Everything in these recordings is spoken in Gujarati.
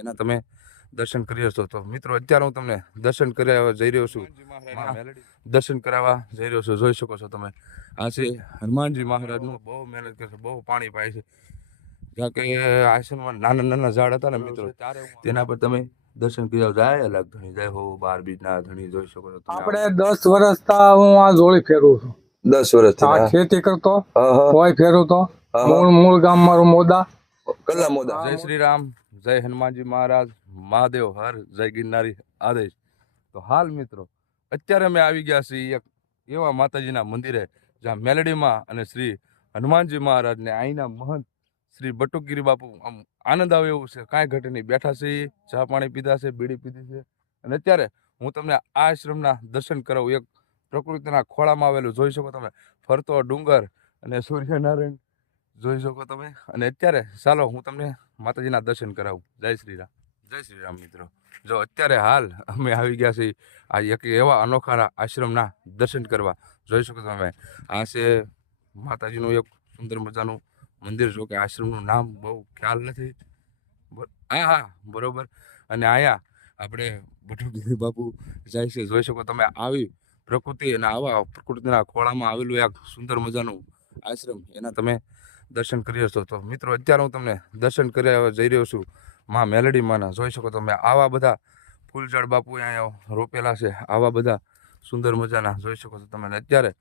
એના તમે દર્શન કરી હશો. તો મિત્રો અત્યારે હું તમને દર્શન કરાવવા જઈ રહ્યો છું, દર્શન કરાવવા જઈ રહ્યો છું. જોઈ શકો છો તમે, આ છે હનુમાનજી મહારાજનું. બહુ મહેનત કરશે, બહુ પાણી પાય છે. જ્યાં કે આશ્રમમાં નાના નાના ઝાડ હતા ને મિત્રો, તેના પર તમે દર્શન કરી આવો. જાય અલગ ધણી જાય હો 12 બીજના ધણી જોઈ શકો છો તમે. આપણે 10 વર્ષથી હું આ જોડી ફેરવું છું. 10 વર્ષથી આ ખેતી કરતો કોઈ ફેરવતો. મૂળ ગામ મારું મોદા. કલ્લા મોદા. જય શ્રી રામ, જય હનુમાનજી મહારાજ, મહાદેવ હર, જય ગિરનારી આદેશ. તો હાલ મિત્રો અત્યારે અમે આવી ગયા છીએ એક એવા માતાજીના મંદિરે જ્યાં મેલડીમાં અને શ્રી હનુમાનજી મહારાજને અહીંના મહંત શ્રી બટુકગીરી બાપુ આમ આનંદ આવે એવું છે, કાંઈ ઘટે નહીં. બેઠા છે, ચા પાણી પીધા છે, બીડી પીધી છે, અને અત્યારે હું તમને આ આશ્રમના દર્શન કરાવું. એક પ્રકૃતિના ખોળામાં આવેલું જોઈ શકો તમે, ફરતો ડુંગર અને સૂર્યનારાયણ જોઈ શકો તમે. અને અત્યારે ચાલો હું તમને માતાજીના દર્શન કરાવું. જય શ્રી રામ, જય શ્રી રામ. મિત્રો જો અત્યારે હાલ અમે આવી ગયા છીએ આ એક એવા અનોખા આશ્રમના દર્શન કરવા. જોઈ શકો તમે, આ છે માતાજીનું એક સુંદર મજાનું મંદિર. જો કે આશ્રમનું નામ બહુ ખ્યાલ નથી. હા બરોબર. અને અહીંયા આપણે બટુકગીરી બાપુ જાય છે. જોઈ શકો તમે, આવી પ્રકૃતિ અને આવા પ્રકૃતિના ખોળામાં આવેલું એક સુંદર મજાનું આશ્રમ, એના તમે દર્શન કરી હશો. તો મિત્રો અત્યારે હું તમને દર્શન કરવા જઈ રહ્યો છું માં મેલડી માના. જોઈ શકો તમે, આવા બધા ફૂલઝાડ બાપુએ અહીંયા રોપેલા છે, આવા બધા સુંદર મજાના જોઈ શકો છો તમે. અત્યારે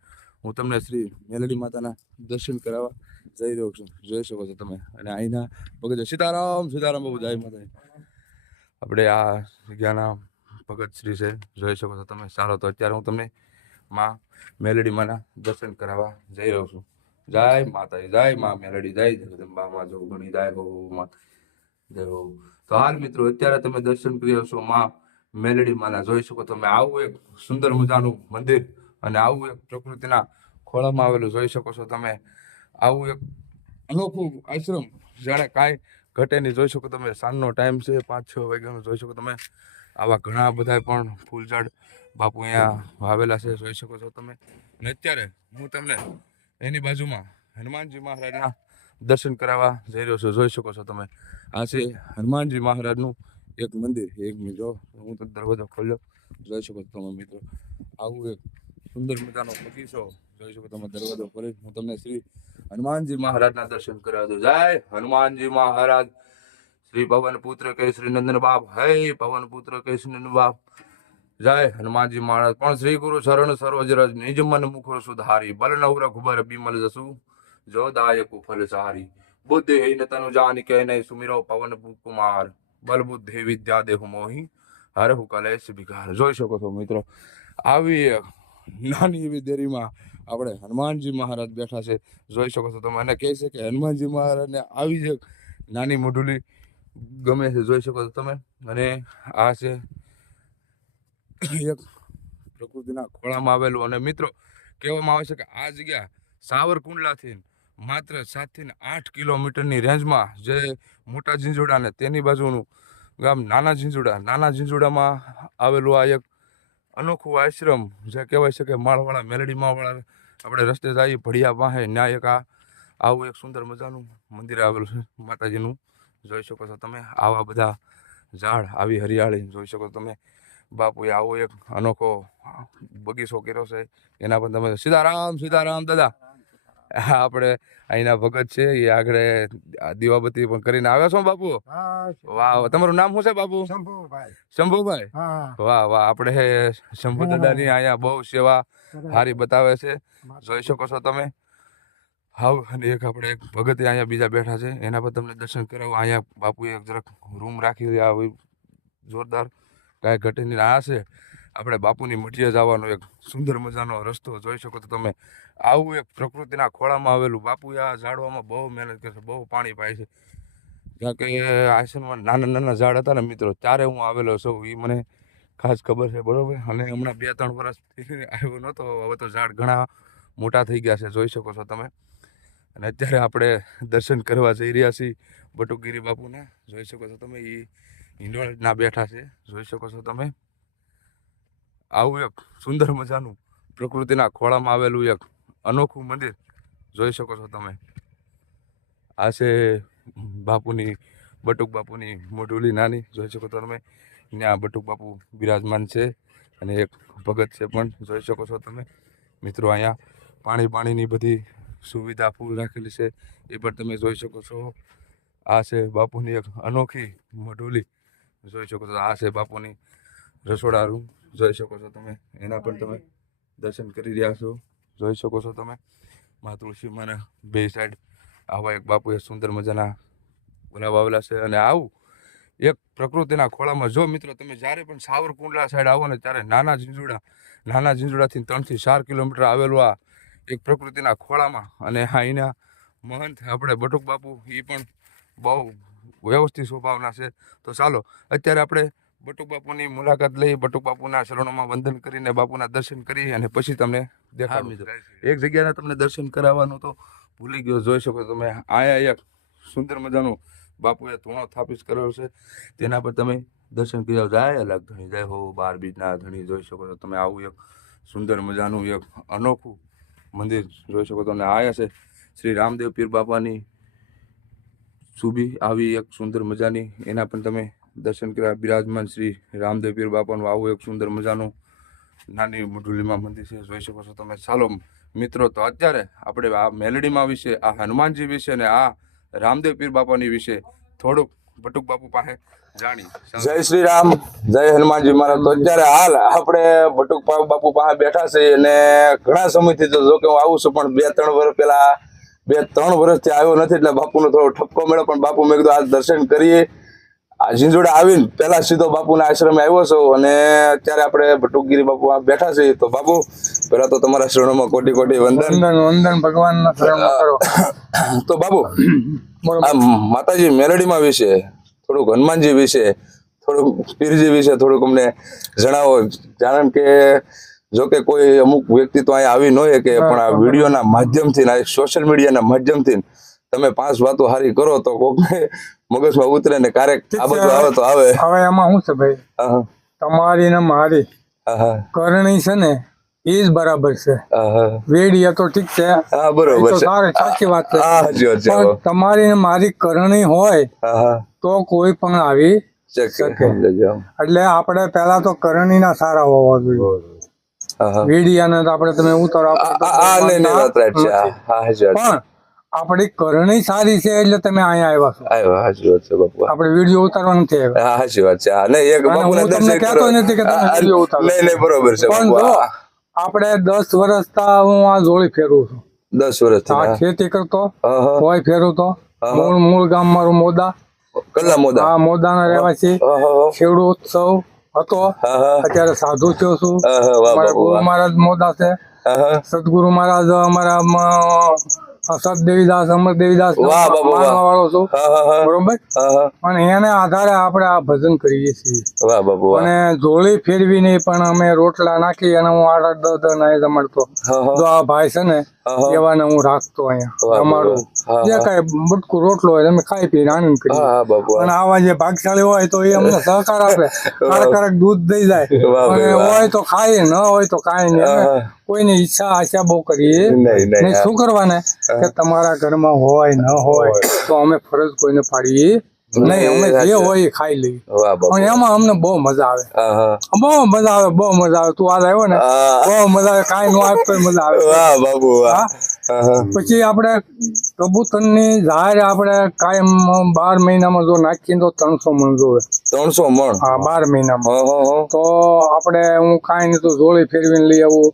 હું તમને શ્રી મેલડી માતાના દર્શન કરાવવા જઈ રહ્યો છું. જોઈ શકો છો તમે. અને અહીંના ભગત સીતારામ, સીતારામ બાબુ, જય માતા. આપણે આ જગ્યાના ભગત શ્રી છે, જોઈ શકો છો તમે. ચાલો તો અત્યારે હું તમને માં મેલડી માના દર્શન કરાવવા જઈ રહ્યો છું. જય માતાજી, જય માં મેલડી, જય જગદંબા જો ગણી, જય હો માં, જય હો. તો હાલ મિત્રો અત્યારે તમે દર્શન કરી હશો માં મેલડી માના. જોઈ શકો તમે, આવું એક સુંદર મજાનું મંદિર અને આવું એક પ્રકૃતિના ખોળામાં આવેલું જોઈ શકો છો તમે. આવું એક અનોખું આશ્રમ, જાણે કાંઈ ઘટે નહીં. જોઈ શકો તમે, સાંજનો ટાઈમ છે, 5-6 વાગ્યાનો. જોઈ શકો તમે, આવા ઘણા બધા પણ ફૂલઝાડ બાપુ અહીંયા વાવેલા છે, જોઈ શકો છો તમે. અને અત્યારે હું તમને એની બાજુમાં હનુમાનજી મહારાજના દર્શન કરાવવા જઈ રહ્યો છું. જોઈ શકો છો તમે, આ છે હનુમાનજી મહારાજનું એક મંદિર. એક મિનિટ, જો હું તો દરવાજો ખોલ્યો, જોઈ શકો છો તમે મિત્રો. આવું એક સુંદર મજાનો બગીચો જોઈ શકો તમે. દરવાજો ખોલી હું તમને શ્રી હનુમાનજી મહારાજના દર્શન કરાવી દઉં. જય હનુમાનજી મહારાજ. શ્રી પવન પુત્ર કેસરી નંદન બાપ, હે પવન પુત્ર કેસરી નંદન બાપ, જય હનુમાનજી મહારાજ. પણ શ્રી ગુરુ શરણ સરોજ રજ, નિજ મન મુખર સુધારી, બલ નવર ખુબર બિમલ જસુ, જો દાયકુ ફલ સારી, બુદ્ધિ હીન તनु જાન કે નહીં, સુમિરો પવન કુમાર, બલ બુદ્ધિ વિદ્યા દેહુ મોહી, હરહુ કલેશ વિકાર. જોઈ શકો છો મિત્રો, આવી નાની એવી દેરીમાં આપણે હનુમાનજી મહારાજ બેઠા છે, જોઈ શકો છો તમે. અને કહે છે કે હનુમાનજી મહારાજને આવી જ નાની મોઢુલી ગમે છે, જોઈ શકો છો તમે. અને આ છે એક પ્રકૃતિના ખોળામાં આવેલું. અને મિત્રો કહેવામાં આવે છે કે આ જગ્યા સાવરકુંડલાથી માત્ર 7 થી 8 કિલોમીટરની રેન્જમાં જે મોટા ઝીંઝુડા ને તેની બાજુનું ગામ નાના ઝીંઝુડા, નાના ઝીંઝુડામાં આવેલું આ એક અનોખું આશ્રમ, જે કહેવાય છે કે માળવાળા મેલડી માળવાળા આપણે રસ્તે જઈએ ભડિયા પાસે, ત્યાં એક આવું એક સુંદર મજાનું મંદિર આવેલું છે માતાજીનું. જોઈ શકો છો તમે, આવા બધા ઝાડ, આવી હરિયાળી જોઈ શકો તમે. બાપુએ આવો એક અનોખો બગીચો કર્યો છે, એના પર તમે સીતારામ, સીતારામ દાદા. આપણે અહીંના ભગત છે, એ આગળ દીવાબત્તી પણ કરીને આવ્યા છો બાપુ. વાહ, તમારું નામ શું છે બાપુ? શંભુભાઈ. વાહ વાહ, આપણે શંભુ દાદાની અહીંયા બહુ સેવા સારી બતાવે છે, જોઈ શકો છો તમે. હાવ. અને એક આપણે એક ભગત અહીંયા બીજા બેઠા છે, એના પર તમને દર્શન કરાવો. અહીંયા બાપુએ જરાક રૂમ રાખી આવી જોરદાર, કાંઈ ઘટે નહીં. આ છે આપણે બાપુની મઠીએ જવાનો એક સુંદર મજાનો રસ્તો, જોઈ શકો છો તમે. આવું એક પ્રકૃતિના ખોળામાં આવેલું. બાપુએ આ ઝાડવામાં બહુ મહેનત કરે છે, બહુ પાણી પાય છે. જ્યાં કે આશ્રમમાં નાના નાના ઝાડ હતા ને મિત્રો, ત્યારે હું આવેલો છું, એ મને ખાસ ખબર છે, બરોબર. અને હમણાં 2-3 વર્ષથી આવ્યો નહોતો, હવે તો ઝાડ ઘણા મોટા થઈ ગયા છે, જોઈ શકો છો તમે. અને અત્યારે આપણે દર્શન કરવા જઈ રહ્યા છીએ બટુકગીરી બાપુના. જોઈ શકો છો તમે, એ હિંડોળના બેઠા છે, જોઈ શકો છો તમે. આવું એક સુંદર મજાનું પ્રકૃતિના ખોળામાં આવેલું એક અનોખું મંદિર જોઈ શકો છો તમે. આ છે બાપુની બટુક બાપુની મોઢુલી નાની જોઈ શકો છો તમે. ત્યાં બટુક બાપુ બિરાજમાન છે અને એક ભગત છે પણ જોઈ શકો છો તમે મિત્રો. અહીંયા પાણીની બધી સુવિધા ફૂલ રાખેલી છે એ પણ તમે જોઈ શકો છો. આ છે બાપુની એક અનોખી મોઢુલી જોઈ શકો છો. આ છે બાપુની રસોડા રૂમ જોઈ શકો છો તમે. એના પણ તમે દર્શન કરી રહ્યા છો જોઈ શકો છો તમે. મા તુલસી માના બે સાઈડ આવા એક બાપુ એક સુંદર મજાના ગુલાબ આવેલા છે. અને આવું એક પ્રકૃતિના ખોળામાં જો મિત્રો તમે જ્યારે પણ સાવરકુંડલા સાઈડ આવો ને ત્યારે નાના ઝીંઝુડાથી 3 થી 4 કિલોમીટર આવેલું આ એક પ્રકૃતિના ખોળામાં. અને અહીંના મહંત આપણે બટુક બાપુ એ પણ બહુ વ્યવસ્થિત સ્વભાવના છે. તો ચાલો અત્યારે આપણે બટુક બાપુની મુલાકાત લઈ, બટુક બાપુના શરણોમાં વંદન કરીને બાપુના દર્શન કરી અને પછી તમને દેખાડું. એક જગ્યાના તમને દર્શન કરાવવાનું તો ભૂલી ગયો. જોઈ શકો તમે આયા એક સુંદર મજાનું બાપુએ ધૂણો સ્થાપિત કરેલો છે. તેના પર તમે દર્શન કરી જાય. અલગ ધણી જય હો 12 બીજના ધણી જોઈ શકો છો તમે. આવું એક સુંદર મજાનું એક અનોખું મંદિર જોઈ શકો છો. અને આયા છે શ્રી રામદેવ પીર બાપાની સુબી આવી એક સુંદર મજાની. એના પણ તમે દર્શન કર્યા. બિરાજમાન શ્રી રામદેવ પીર બાપાનું આવું એક સુંદર મજાનું નાની મોઢુલીમાં મંદિર છે જોઈ શકો છો તમે. ચાલો મિત્રો તો અત્યારે આપણે આ મેલડીમાં વિશે, આ હનુમાનજી વિશે અને આ રામદેવ પીર બાપાની વિશે થોડુંક બટુક બાપુ પાસે જાણી. જય શ્રી રામ, જય હનુમાનજી મહારાજ. તો અત્યારે હાલ આપણે બટુક બાપુ પાસે બેઠા છે અને ઘણા સમયથી તો જો કે હું આવું છું પણ 2-3 વર્ષ પહેલા 2-3 વર્ષથી આવ્યો નથી એટલે બાપુનો થોડો ઠપકો મળ્યો. પણ બાપુ મેં કીધું આજ દર્શન કરીએ. આ ઝીંઝુડા આવીને પહેલા સીધો બાપુના આશ્રમે આવ્યો છું અને અત્યારે આપણે બટુકગીરી બાપુ બેઠા છીએ. તો બાપુ પહેલા તો તમારા શરણોમાં કોટી વંદન ભગવાનના શરણમાં કરો. તો બાપુ આ માતાજી મેલડીમાં વિશે થોડુંક, હનુમાનજી વિશે થોડુંક, પીરજી વિશે થોડુંક અમને જણાવો. કારણ કે જો કે કોઈ અમુક વ્યક્તિ તો અહીંયા આવી ન હોય કે પણ આ વિડીયોના માધ્યમથી, સોશિયલ મીડિયાના માધ્યમથી તમે 5 વાતો હારી કરો તો કોકને મગજમાં ઉતરે ને ક્યારેક આ બધું આવે તો આવે. હવે એમાં શું છે ભાઈ, તમારી ને મારી કરણી છે ને એ જ બરાબર છે. વેડિયા તો ઠીક છે, બરોબર છે, સાચી વાત છે. પણ તમારી ને મારી કરણી હોય તો કોઈ પણ આવી શકે. એટલે આપણે પેલા તો કરણી ના સારા હોવા જોઈએ. વેડિયા ને આપણે તમે ઉતારો, પણ આપણી કરણી સારી છે એટલે તમે અહીંયા આવ્યા છો. આપણે વિડીયો ઉતારવા નથી આવ્યા. સાચી વાત છે. હું તમને કહેતો નથી કે તમે વિડીયો ઉતારો. બરોબર છે. પણ જો આપણે 10 વર્ષથી હું આ જોડી ફેરવું છું. 10 વર્ષથી આ ખેતી કરતો હોય ફેરવું તો. મૂળ ગામ મારું મોદા, હા મોદાના રહેવાસી. ખેડૂત ઉત્સવ હતો, અત્યારે સાધુ થયો છું. અમારા ગુરુ મહારાજ મોદા છે. સદગુરુ મહારાજ અમારા સતદેવીદાસ, અમરદેવીદાસ વાળો છું, બરોબર. અને એને આધારે આપણે આ ભજન કરીએ છીએ. અને જોડી ફેરવી નહીં પણ અમે રોટલા નાખી અને હું 8-10 નહીં જમાડતો. જો આ ભાઈ છે ને એવાને હું રાખતો અહીંયા અમારું જે કઈ બટકું રોટલો હોય અમે ખાઈ પીને આનંદ કરીએ. અને આવા જે ભાગશાળી હોય તો એ અમને સહકાર આપે, કારક દૂધ દઈ જાય. અને હોય તો ખાઈએ, ન હોય તો કાંઈ નહીં. કોઈની ઈચ્છા આશા બહુ કરીએ નહીં. શું કરવાને કે તમારા ઘરમાં હોય ન હોય તો અમે ફરજ કોઈને પાડીએ નહીં. અમે જે હોય એ ખાઈ લઈએ. પણ એમાં અમને બહુ મજા આવે, બહુ મજા આવે, બહુ મજા આવે. તું આજ આવ્યો ને બહુ મજા આવે. કાંઈ ન આવે તો મજા આવે. પછી આપણે કબૂતરની ઝાડ આપણે કાયમ 12 મહિનામાં જો નાખીએ તો 300 મણ જોવે. 300 મણ? હા, 12 મહિનામાં. તો આપણે હું કાંઈ નહીં તો જોડી ફેરવીને લઈ આવું.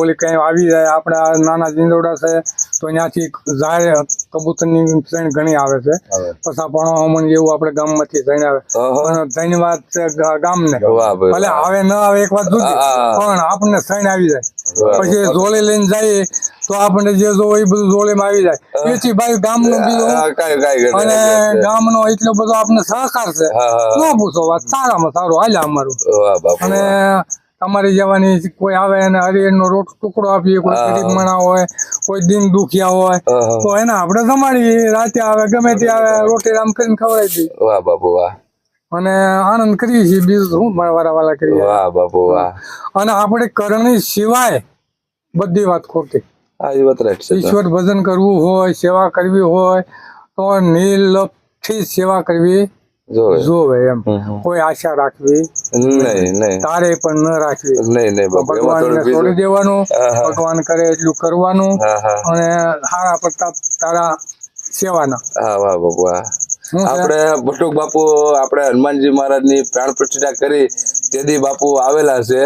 ઓલી કઈ આવી જાય આપણે આ નાના જીંદોડા છે તો ત્યાંથી ઝાડ કબૂતરની શ્રેણ ઘણી આવે છે. પછી 50 મણ જેવું આપણે ગામમાંથી જઈને આવે. ધન્યવાદ છે ગામને. ભલે આવે ન આવે એક વાત જુદી, પણ આપણને શ્રેણ આવી જાય. પછી જોડી લઈને જઈએ તો આપણે જે જોવો એ બધું જોડીમાં આવી જાય. એથી ભાઈ ગામનો બીજો અને ગામનો એટલો બધો આપણે સહકાર છે, ન પૂછો વાત. સારામાં સારું હાલ્યા અમારું. અને તમારી જવાની કોઈ આવે અને હરિયરનો રોટ ટુકડો આપીએ, કોઈ ગરીબ માણસ હોય, કોઈ દિન દુખિયા હોય તો એને આપણે જમાડીએ. રાતે આવે ગમે તે આવે રોટી રામ કરીને ખવડાવી દઈએ. વાહ બાપુ વાહ. અને આનંદ કરીએ છીએ. બીજું શું વાળા કરીએ. વાહ બાપુ વાહ. અને આપણે કરણી સિવાય બધી વાત ખોટી. ઈશ્વર ભજન કરવું હોય, સેવા કરવી હોય તો નીલ થી સેવા કરવી જોવે એમ કોઈ આશા રાખવી નહીં તારે પણ ન રાખવી. નહીં ભગવાનને છોડી દેવાનું, ભગવાન કરે એટલું કરવાનું અને સારા પ્રતાપ તારા સેવાના. હા વાહ બાપુ વાહ. આપણે બટુક બાપુ આપણે હનુમાનજી મહારાજની પ્રાણ પ્રતિષ્ઠા કરી તેથી બાપુ આવેલા છે.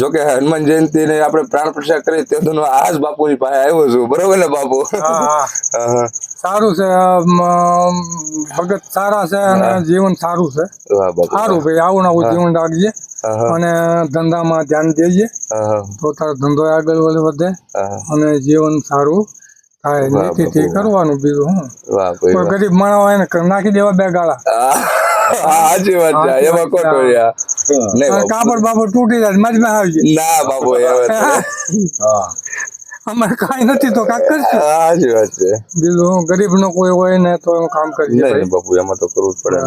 જોકે હનુમાન જયંતિ ને આપણે પ્રાણ પ્રતિષ્ઠા કરી તે આજ બાપુની પાસે આવ્યો છું, બરોબર ને બાપુ? સારું છે, ભગત સારા છે અને જીવન સારું છે. સારું ભાઈ, આવું ને આવું જીવન રાખજે અને ધંધામાં ધ્યાન દેજે તો તારો ધંધો આગળ વધે અને જીવન સારું થાય. નીતિથી કરવાનું, બીજું હું. કોઈ ગરીબ માણસ હોય ને નાખી દેવા 2 ગાળા. સાચી વાત છે, એમાં ખોટો કાપડ બાપડ તૂટી જાય મજમાં આવજે. ના બાપુ અમારે કઈ નથી તો કાંક કરશે. સાચી વાત છે. બીજું ગરીબ નો કોઈ હોય ને તો એનું કામ કરી બાપુ, એમાં તો કરવું જ પડે.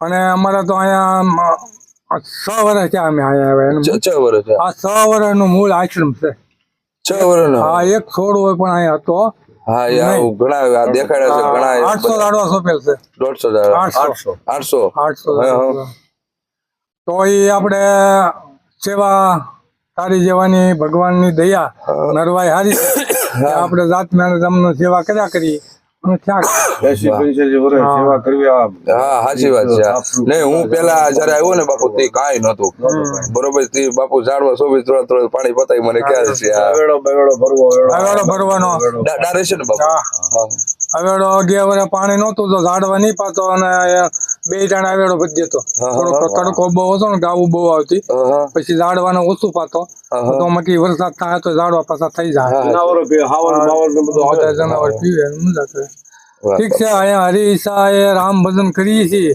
અને અમારે તો અહીંયા 6 વર્ષ છે અમે અહીંયા આવ્યા. 6 વર્ષ? આ 6 વર્ષનું મૂળ આશ્રમ છે. 6 વર્ષ? હા, એક છોડ હોય પણ અહીંયા હતો. હા યાર, ઘણા દેખાડ્યા છે, ઘણા 800 દાડવા સોંપેલ છે. 800. તો એ આપણે સેવા તારી જેવાની ભગવાનની દયા નરવાઈ હારી આપણે જાત મહેનત અમને સેવા કર્યા કરી અને હા સાચી વાત છે. નહીં, હું પેલા જયારે આવ્યો ને બાપુ તે કાંઈ નતું, બરોબર? તે બાપુ ઝાડવા 24 થોડું પાણી પતાવી મને ખ્યાલ છે. હવેડો ભરવાનો ડારે છે ને બાપુ? હવેડો 11 વર્ષ પાણી નતું તો ઝાડવા નહીં પાતો અને 2 ટાણા હવેડો ભરી દેતો. થોડોક તડકો બહુ હતો ને, ગાવું બહુ આવતી, પછી ઝાડવાનો ઓછું પાતો તો મકી વરસાદ થાય તો ઝાડવા પાછા થઈ જાય. જનાવર પીવે મજા કરે. ઠીક છે, અહીંયા હરિસા એ રામ ભજન કરીએ છીએ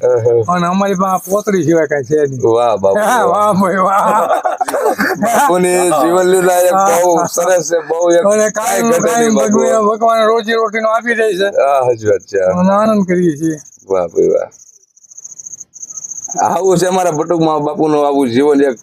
અને અમારી પાસે પોતરી સિવાય કઈ છે નહીં. વાહ બાપુ, વાહ ભાઈ વાહ. બાપુની જીવન લીલા એક બહુ સરસ છે, બહુ ભગવાન રોજી રોટી નો આપી દે છે. સાચી વાત છે, આનંદ કરીએ છીએ. વાહ ભાઈ વાહ. આવું છે અમારા બટુકમાં બાપુનું આવું જીવન, એક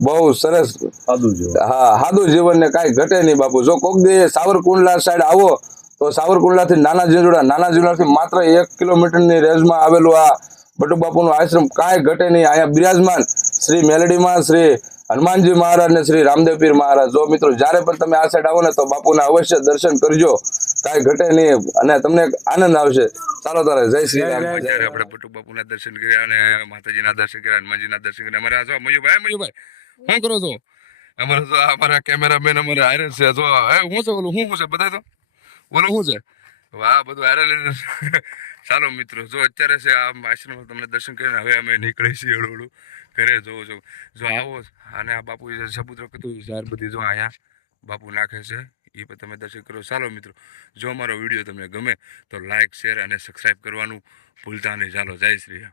બહુ સરસ સાદું જીવન ને કાંઈ ઘટે નહીં બાપુ. જો કોક દે સાવરકુંડલા સાઈડ આવો તો સાવરકુંડલા થી નાના ઝીંઝુડા થી માત્ર 1 કિલોમીટરની રેન્જમાં આવેલું આ બટુક બાપુનું આશ્રમ કાંઈ ઘટે નહીં. અહીંયા બિરાજમાન શ્રી મેલડીમાં શ્રી હનુમાનજી મહારાજ ને શ્રી રામદેવ પીર મહારાજ. જો મિત્રો જયારે પણ તમે આ સાઈડ આવો ને તો બાપુના અવશ્ય દર્શન કરજો, કાંઈ ઘટે નહીં અને તમને આનંદ આવશે. ચાલો તારે જય શ્રી રામ. જ્યારે આપણે બટુક બાપુના દર્શન કર્યા અને માતાજીના દર્શન કર્યા, હનુમાનજીના દર્શન કર્યા. અમારે જો મયુભાઈ શું કરો છો? અમારા કેમેરામેન અમારે હારે છે. જો હું છે ઓલું, શું છે બતાય તો, ઓલું શું છે? વાહ, બધું હારે લઈને. ચાલો મિત્રો, જો અત્યારે છે આ આશ્રમ તમને દર્શન કરીને હવે અમે નીકળી છીએ હળું ઘરે. જો આવો અને આ બાપુ સબૂત કીધું ઝાર બધી જો અહીંયા બાપુ નાખે છે, એ પણ તમે દર્શન કરો. ચાલો મિત્રો, જો અમારો વિડીયો તમને ગમે તો લાઈક, શેર અને સબસ્ક્રાઈબ કરવાનું ભૂલતા નહીં. ચાલો, જય શ્રી રામ.